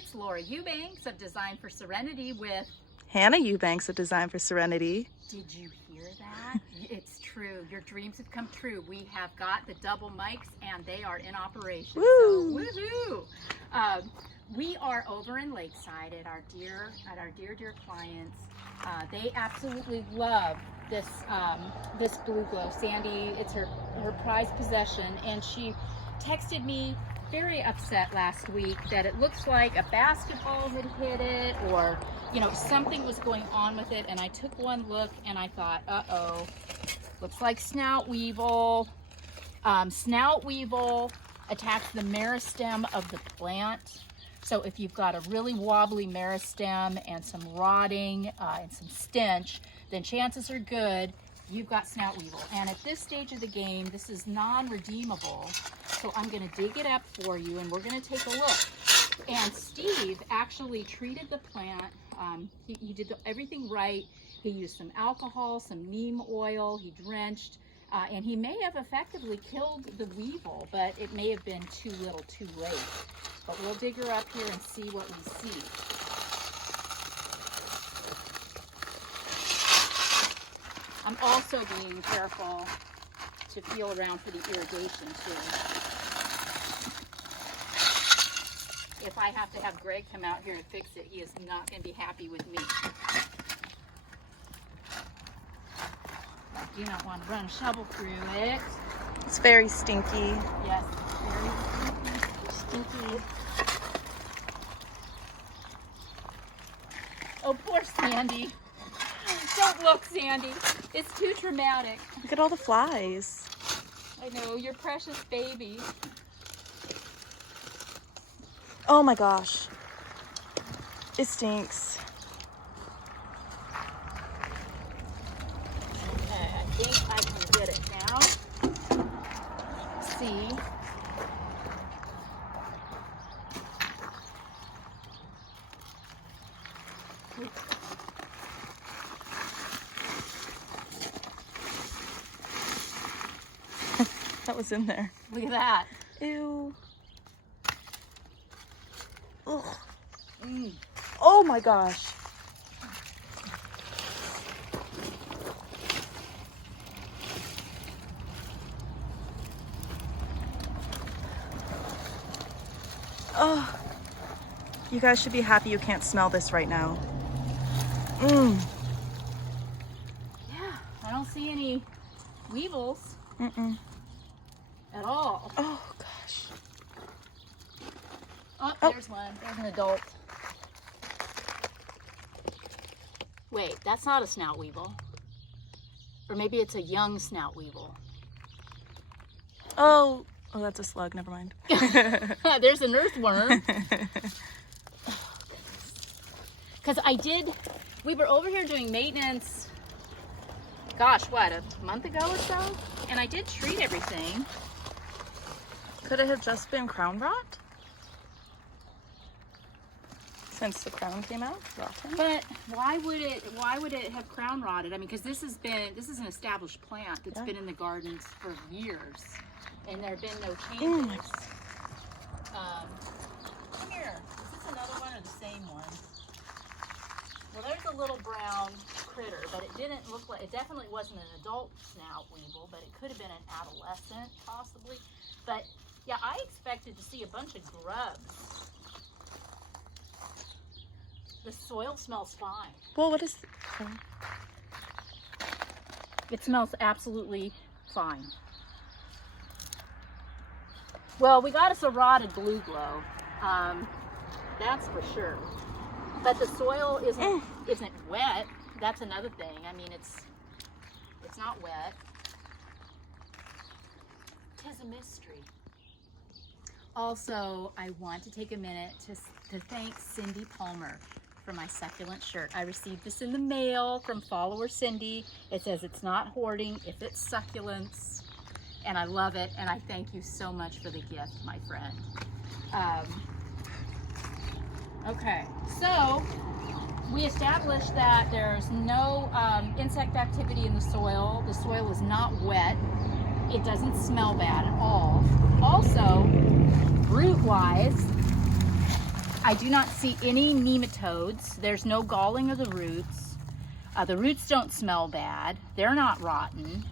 it's Laura Eubanks of Design for Serenity with Hannah Eubanks of Design for Serenity. Did you hear that? It's true. Your dreams have come true. We have got the double mics and they are in operation. Woo! So woohoo! We are over in Lakeside at our dear clients. They absolutely love this this Blue Glow. Sandy, it's her prized possession, and she texted me very upset last week that it looks like a basketball had hit it, or something was going on with it. And I took one look and I thought, uh-oh, looks like snout weevil. Snout weevil attacks the meristem of the plant. So if you've got a really wobbly meristem and some rotting and some stench, then chances are good you've got snout weevil. And at this stage of the game, this is non-redeemable. So I'm going to dig it up for you and we're going to take a look. And Steve actually treated the plant. He did everything right. He used some alcohol, some neem oil, he drenched, and he may have effectively killed the weevil, but it may have been too little too late. But we'll dig her up here and see what we see. I'm also being careful to feel around for the irrigation too. If I have to have Greg come out here and fix it, he is not going to be happy with me. I do not want to run a shovel through it. It's very stinky. Yes, very stinky. Oh, poor Sandy. Don't look, Sandy. It's too traumatic. Look at all the flies. I know, your precious baby. Oh my gosh. It stinks. Okay, I think I can get it now. Let's see. That was in there. Look at that. Ew. Ugh. Mm. Oh my gosh. Oh. You guys should be happy you can't smell this right now. Mmm. Yeah, I don't see any weevils Mm-mm. at all. Oh gosh. Oh, there's one. There's an adult. Wait, that's not a snout weevil. Or maybe it's a young snout weevil. Oh, that's a slug. Never mind. There's an earthworm. Because we were over here doing maintenance, gosh, what, a month ago or so? And I did treat everything. Could it have just been crown rot? Since the crown came out, rotten. But why would it have crown rotted? I mean, because this is an established plant that's been in the gardens for years, and there have been no changes. Come here. Is this another one or the same one? Well, there's a little brown critter, but it didn't look like, it definitely wasn't an adult snout weevil, but it could have been an adolescent possibly. But yeah, I expected to see a bunch of grubs. The soil smells fine. Well, what is... It smells absolutely fine. Well, we got us a rotted Blue Glow. That's for sure. But the soil isn't wet. That's another thing. I mean, it's not wet. 'Tis a mystery. Also, I want to take a minute to thank Cindy Palmer for my succulent shirt. I received this in the mail from follower Cindy. It says it's not hoarding if it's succulents, and I love it, and I thank you so much for the gift, my friend. Okay, so we established that there's no insect activity in the soil. The soil is not wet. It doesn't smell bad at all. Also, root-wise, I do not see any nematodes. There's no galling of the roots. The roots don't smell bad. They're not rotten.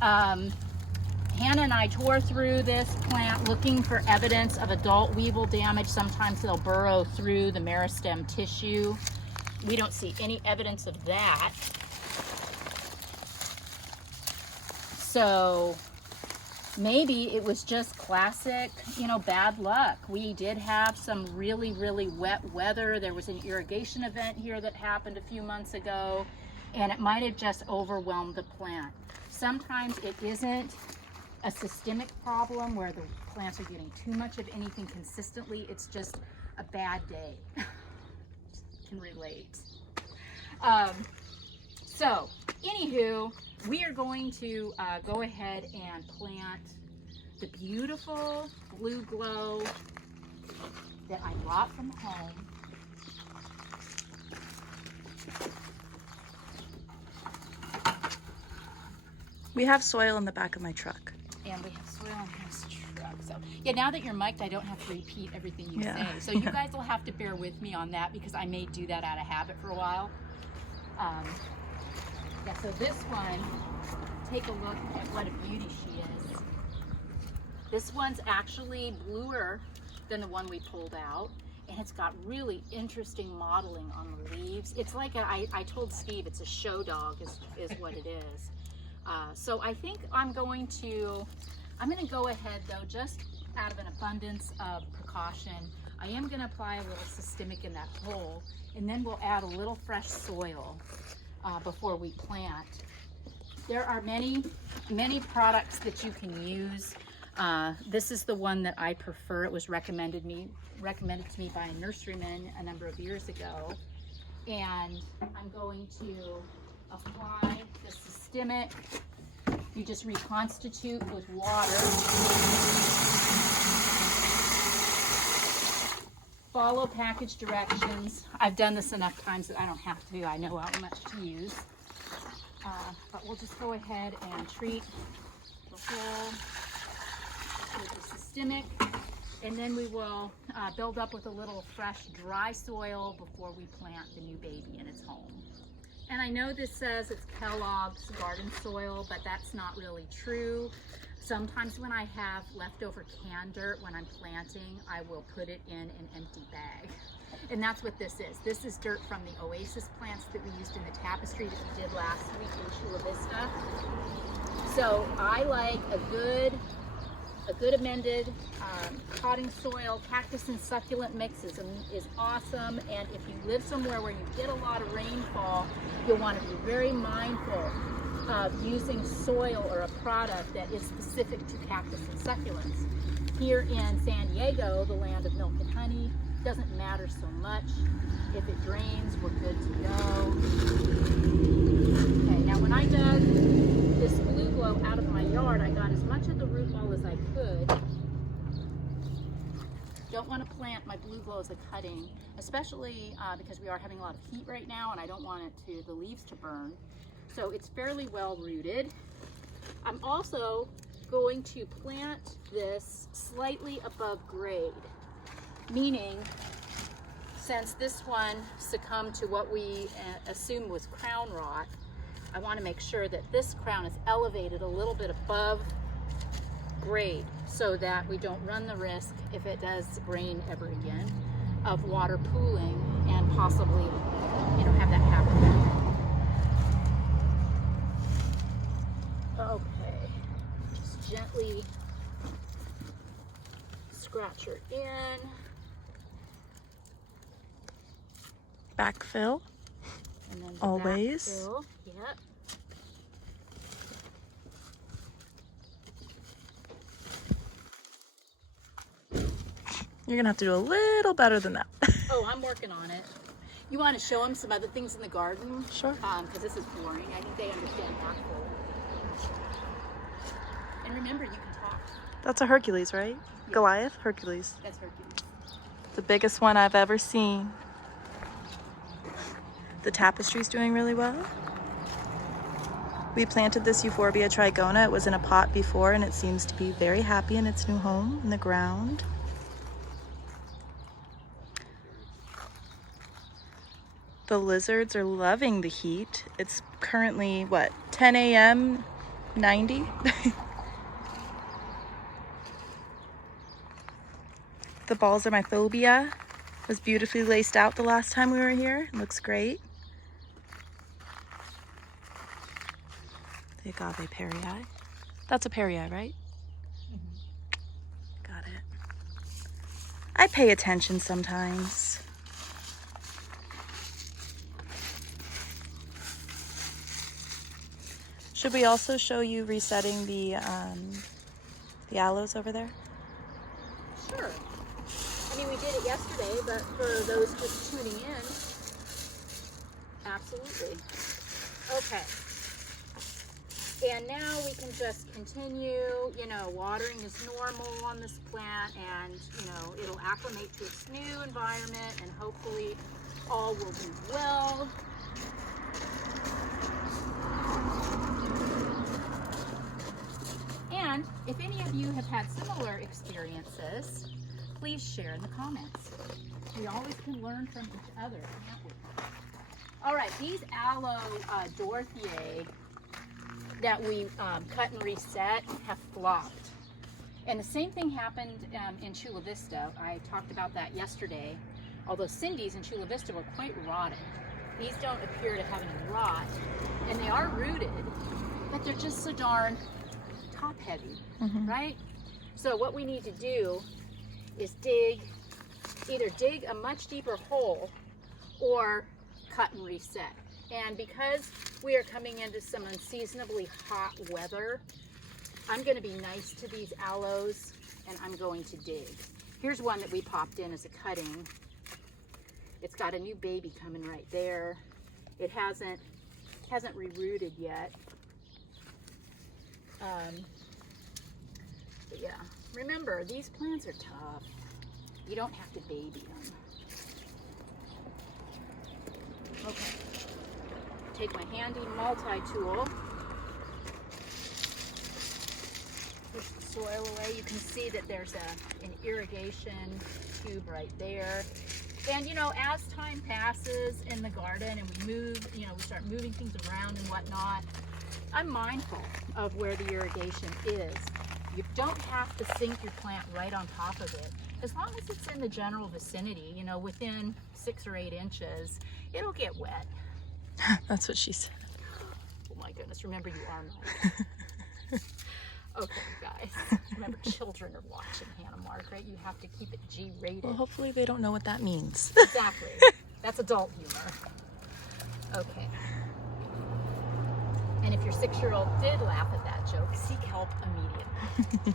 Hannah and I tore through this plant looking for evidence of adult weevil damage. Sometimes they'll burrow through the meristem tissue. We don't see any evidence of that. So maybe it was just classic, you know, bad luck. We did have some really, really wet weather. There was an irrigation event here that happened a few months ago, and it might have just overwhelmed the plant. Sometimes it isn't a systemic problem where the plants are getting too much of anything consistently. It's just a bad day. Can relate. So, anywho, we are going to go ahead and plant the beautiful Blue Glow that I brought from home. We have soil in the back of my truck. And we have soil in this truck. So, yeah, now that you're mic'd, I don't have to repeat everything you Yeah. say. So you guys will have to bear with me on that because I may do that out of habit for a while. Yeah, so this one, take a look at what a beauty she is. This one's actually bluer than the one we pulled out, and it's got really interesting modeling on the leaves. It's like I told Steve it's a show dog is what it is. So I think I'm going to go ahead though, just out of an abundance of precaution. I am going to apply a little systemic in that hole, and then we'll add a little fresh soil before we plant. There are many products that you can use. This is the one that I prefer. It was recommended to me by a nurseryman a number of years ago, and I'm going to apply the systemic. You just reconstitute with water. Follow package directions. I've done this enough times that I don't have to. I know how much to use. But we'll just go ahead and treat the hole with the systemic, and then we will build up with a little fresh dry soil before we plant the new baby in its home. And I know this says it's Kellogg's garden soil, but that's not really true. Sometimes when I have leftover canned dirt when I'm planting, I will put it in an empty bag. And that's what this is. This is dirt from the Oasis plants that we used in the tapestry that we did last week in Chula Vista. So I like a good amended potting soil. Cactus and succulent mix is awesome, and if you live somewhere where you get a lot of rainfall, you'll want to be very mindful of using soil or a product that is specific to cactus and succulents. Here in San Diego, the land of milk and honey, doesn't matter so much. If it drains, we're good to go. Okay, now when I dug this Blue Glow out of my yard, I got as much of the root ball as I could. Don't want to plant my Blue Glow as a cutting, especially because we are having a lot of heat right now, and I don't want the leaves to burn. So it's fairly well rooted. I'm also going to plant this slightly above grade, meaning since this one succumbed to what we assumed was crown rot, I want to make sure that this crown is elevated a little bit above grade so that we don't run the risk, if it does rain ever again, of water pooling and possibly, have that happen. Okay, just gently scratch her in. Backfill. And then Always. backfill. Yep. You're gonna have to do a little better than that. Oh, I'm working on it. You want to show them some other things in the garden? Sure. Because this is boring. I think they understand that full. And remember, you can talk. That's a Hercules, right? Yeah. Goliath? Hercules. That's Hercules. The biggest one I've ever seen. The tapestry's doing really well. We planted this Euphorbia trigona. It was in a pot before, and it seems to be very happy in its new home in the ground. The lizards are loving the heat. It's currently, what, 10 a.m., 90? The Balsaminophobia was beautifully laced out the last time we were here. It looks great. The agave perii. That's a perii, right? Got it. I pay attention sometimes. Should we also show you resetting the aloes over there? Sure. I mean, we did it yesterday, but for those just tuning in, absolutely. Okay. And now we can just continue, you know, watering is normal on this plant, and, you know, it'll acclimate to its new environment, and hopefully all will be well. And if any of you have had similar experiences, please share in the comments. We always can learn from each other, can't we? All right, these aloe Dorothiae that we cut and reset have flopped. And the same thing happened in Chula Vista. I talked about that yesterday. Although Cindy's in Chula Vista were quite rotted. These don't appear to have any rot, and they are rooted, but they're just so darn top heavy, right? So what we need to do is either dig a much deeper hole or cut and reset. And because we are coming into some unseasonably hot weather, I'm going to be nice to these aloes, and I'm going to dig. Here's one that we popped in as a cutting. It's got a new baby coming right there. It hasn't re-rooted yet. But yeah, remember, these plants are tough. You don't have to baby them. Okay. Take my handy multi-tool. Push the soil away. You can see that there's an irrigation tube right there. And you know, as time passes in the garden and we move, you know, we start moving things around and whatnot, I'm mindful of where the irrigation is. You don't have to sink your plant right on top of it. As long as it's in the general vicinity, you know, within 6 or 8 inches, it'll get wet. That's what she said. Oh my goodness, remember you are mine. Okay, guys, remember children are watching, Hannah Margaret. You have to keep it G-rated. Well, hopefully they don't know what that means. Exactly. That's adult humor. Okay. And if your 6-year-old did laugh at that joke, seek help immediately.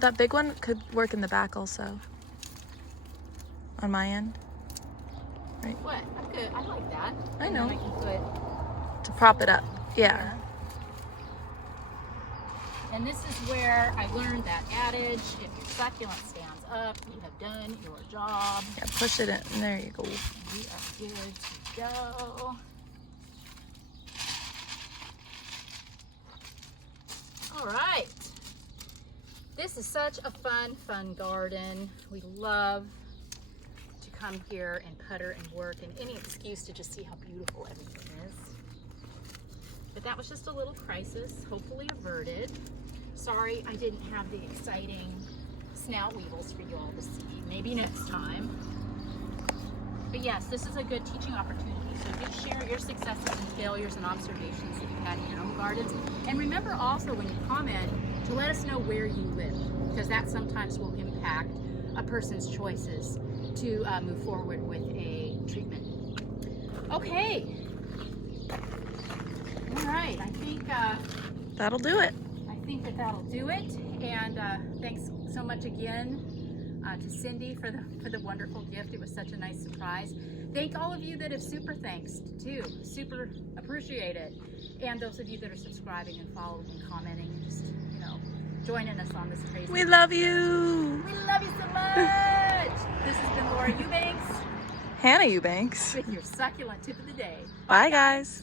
That big one could work in the back also. On my end. Right? What? I'm good. I like that. I And know. then I can put... To prop it up. Yeah. And this is where I learned that adage, if your succulent stands up, you have done your job. Yeah, push it in. There you go. We are good to go. All right. This is such a fun garden. We love to come here and putter and work, and any excuse to just see how beautiful everything is. But that was just a little crisis, hopefully averted. Sorry I didn't have the exciting snout weevils for you all to see. Maybe next time. But yes, this is a good teaching opportunity. So do share your successes and failures and observations that you've had in your own gardens. And remember also when you comment to let us know where you live, because that sometimes will impact a person's choices to move forward with a treatment. Okay. All right, I think That'll do it. that'll do it. And thanks so much again to Cindy for the wonderful gift. It was such a nice surprise. Thank all of you that have super thanks too. Super appreciate it. And those of you that are subscribing and following and commenting and just, you know, joining us on this crazy. We love you. We love you so much. This has been Laura Eubanks Hannah Eubanks. with your succulent tip of the day. Bye, guys.